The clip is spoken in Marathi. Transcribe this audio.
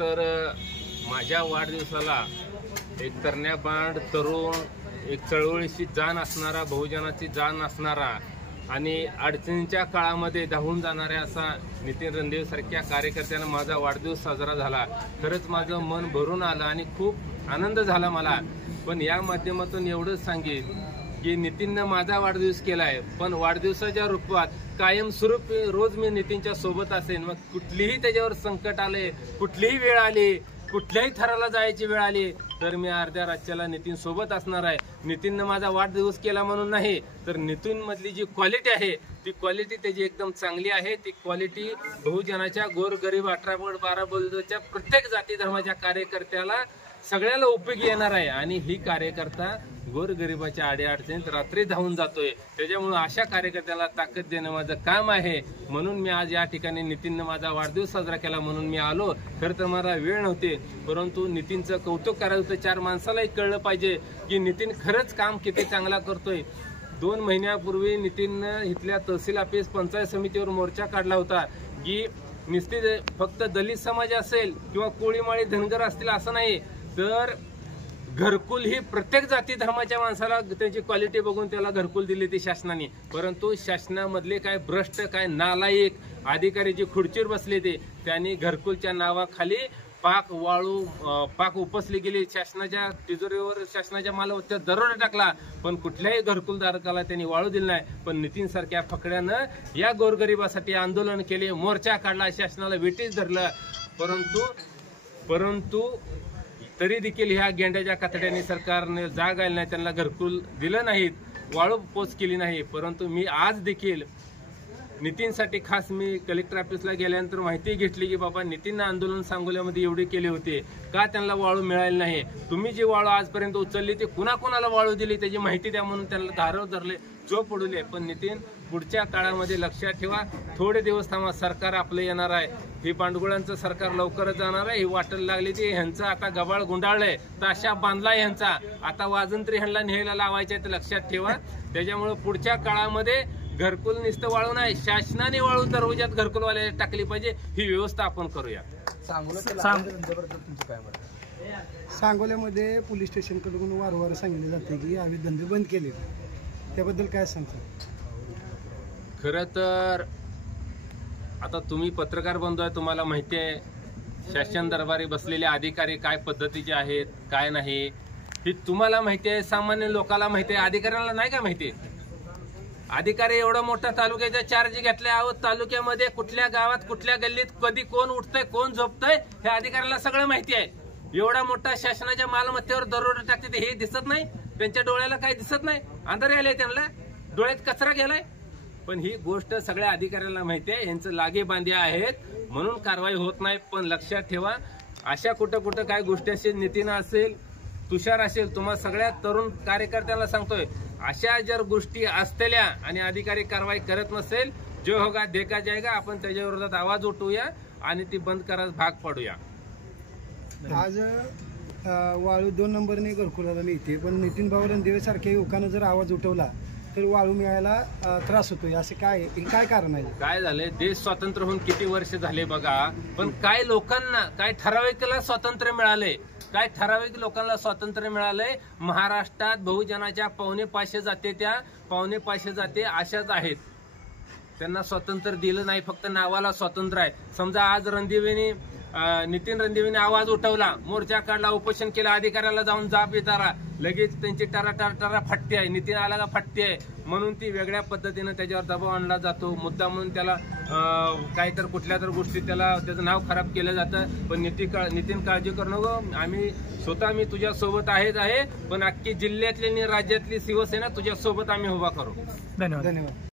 तर माझ्या वाढदिवसाला एक तरण्याबांड तरुण, एक चळवळीची जाण असणारा, बहुजनाची जाण असणारा आणि अडचणींच्या काळामध्ये धावून जाणाऱ्या असा नितीन रणदिवे सारख्या कार्यकर्त्यांना माझा वाढदिवस साजरा झाला। खरंच माझं मन भरून आलं आणि खूप आनंद झाला मला। पण या माध्यमातून एवढंच सांगेन की नितीननं माझा वाढदिवस केलाय, पण वाढदिवसाच्या रूपात कायमस्वरूपी रोज मी नितीनच्या सोबत असेन। मग कुठलीही त्याच्यावर संकट आले, कुठलीही वेळ आली, कुठल्याही थराला जायची वेळ आली तर मी अर्ध्या राज्याला नितीन सोबत असणार आहे। नितीननं माझा वाढदिवस केला म्हणून नाही, तर नितीन मधली जी क्वालिटी आहे ती क्वालिटी त्याची एकदम चांगली आहे। ती क्वालिटी बहुजनाच्या, गोरगरीब, 18-12 बोलच्या प्रत्येक जाती धर्माच्या कार्यकर्त्याला सगळ्याला उपयोगी येणार आहे। आणि ही कार्यकर्ता गोरगरिबाच्या अडीअडचणीत रात्री धावून जातोय, त्याच्यामुळे अशा कार्यकर्त्याला ताकद देणं माझं काम आहे। म्हणून मी आज या ठिकाणी नितीननं माझा वाढदिवस साजरा केला म्हणून मी आलो। खरं तर मला वेळ नव्हते, परंतु नितीनचं कौतुक करायचं होतं। 4 माणसालाही कळलं पाहिजे की नितीन खरंच काम किती चांगला करतोय। 2 महिन्यापूर्वी नितीननं इथल्या तहसील ऑफिस, पंचायत समितीवर मोर्चा काढला होता की नुसते फक्त दलित समाज असेल किंवा कोळीमाळी धनगर असतील असं नाही, तर घरकुल ही प्रत्येक जाती धर्माच्या माणसाला त्याची क्वालिटी बघून त्याला घरकुल दिली ती शासनाने। परंतु शासनामधले काय भ्रष्ट, काय नालायक अधिकारी जे खुर्चीवर बसले ते त्यांनी घरकुलच्या नावाखाली पाक उपसली गेली। शासनाच्या तिजोरीवर, शासनाच्या मालमत्तेवर दरोडा टाकला, पण कुठल्याही घरकुलधारकाला त्यांनी वाळू दिलं नाही। पण नितीन सारख्या फकड्यानं या गोरगरिबासाठी आंदोलन केले, मोर्चा काढला, शासनाला वेटीस धरलं, परंतु तरी देखील ह्या गेंड्याच्या कातड्याने सरकारने जाग आली नाही, त्यांना घरकुल दिलं नाहीत, वाळू पोच केली नाही। परंतु मी आज देखील नितीनसाठी खास मी कलेक्टर ऑफिसला गेल्यानंतर माहिती घेतली की बाबा नितीन आंदोलन सांगोल्यामध्ये एवढे केले होते, का त्यांना वाळू मिळाली नाही, तुम्ही जी वाळू आजपर्यंत उचलली ती कुणाकुणाला वाळू दिली त्याची माहिती द्या म्हणून त्यांना धारव धरले, झोप उडवले। पण नितीन पुढच्या काळामध्ये लक्षात ठेवा, थोडे दिवस थांबा, सरकार आपलं येणार आहे। ही पांडुगुळांचं सरकार लवकरच जाणार आहे। ही वाटेल लागली ती ह्यांचं आता गबाळ गुंडाळलंय, ताशा बांधलाय ह्यांचा, आता वाजंत्री ह्यांना न्यायला लावायचे ते लक्षात ठेवा। त्याच्यामुळे पुढच्या काळामध्ये घरकुल नुसतं वाळू नाही, शासनाने वाळू दरवाजात घरकुलवाले टाकली पाहिजे, ही व्यवस्था आपण करूया। सांगोल्यामध्ये पोलीस स्टेशन कडून वारंवार सांगितले जाते की आम्ही धंदे बंद केले, त्याबद्दल काय सांगता? खरं तर आता तुम्ही पत्रकार बंधू आहे, तुम्हाला माहिती आहे शासन दरबारी बसलेले अधिकारी काय पद्धतीचे आहेत, काय नाही हे तुम्हाला माहिती आहे, सामान्य लोकांना माहिती आहे, अधिकाऱ्यांना नाही का माहिती? अधिकारी एवढा मोठा तालुक्याच्या चार्ज घेतल्या आहोत, तालुक्यामध्ये कुठल्या गावात, कुठल्या गल्लीत कधी कोण उठतंय, कोण झोपतंय हे अधिकाऱ्यांना सगळं माहिती आहे। एवढा मोठा शासनाच्या मालमत्तेवर दरोडा टाकते हे दिसत नाही, त्यांच्या डोळ्याला काही दिसत नाही, अंधारे आले, त्यांना डोळ्यात कचरा गेलाय। पण ही गोष्ट सगळ्या अधिकाऱ्यांना माहिती आहे, यांचं लागे बांधे आहेत म्हणून कारवाई होत नाही। पण लक्षात ठेवा, अशा कुठं काय गोष्टी असेल, नितीन असेल, तुषार असेल, तुम्हाला सगळ्या तरुण कार्यकर्त्यांना सांगतोय, अशा जर गोष्टी असतेल्या आणि अधिकारी कारवाई करत नसेल, जो होगा देखा जाएगा, आपण त्याच्या विरोधात आवाज उठवूया आणि ती बंद करायला भाग पडूया। आज वाळू 2 नंबरने घरकुलाला मिळते, पण नितीन भाऊ रणदिवे सारख्या युवकांना जर आवाज उठवला तर वाळू मिळायला त्रास होतोय, असे काय कारण आहे? काय झाले, देश स्वतंत्र होऊन किती वर्ष झाले बघा, पण काय लोकांना, काय ठराविकला स्वातंत्र्य मिळाले, काय ठराविक लोकांना स्वातंत्र्य मिळालंय। महाराष्ट्रात बहुजनाच्या 5.25 जाती, त्या 5.25 जाती अशाच आहेत, त्यांना स्वातंत्र्य दिलं नाही, फक्त नावाला स्वातंत्र्य आहे। समजा आज नितीन रणदिवेने आवाज उठवला, मोर्चा काढला, उपोषण केलं, अधिकाऱ्याला जाऊन जाब विचारा, लगेच त्यांची टारा फटते आहे, नितीन आला का फटते आहे, म्हणून ती वेगळ्या पद्धतीने त्याच्यावर दबाव आणला जातो, मुद्दा म्हणून त्याला काही तर कुठल्या तर गोष्टी त्याचं नाव खराब केलं जातं। पण नितीन काळजी करू नको, मी तुझ्या सोबत आहे, पण अख्खी जिल्ह्यातली आणि राज्यातली शिवसेना तुझ्या सोबत आम्ही उभा करू। धन्यवाद।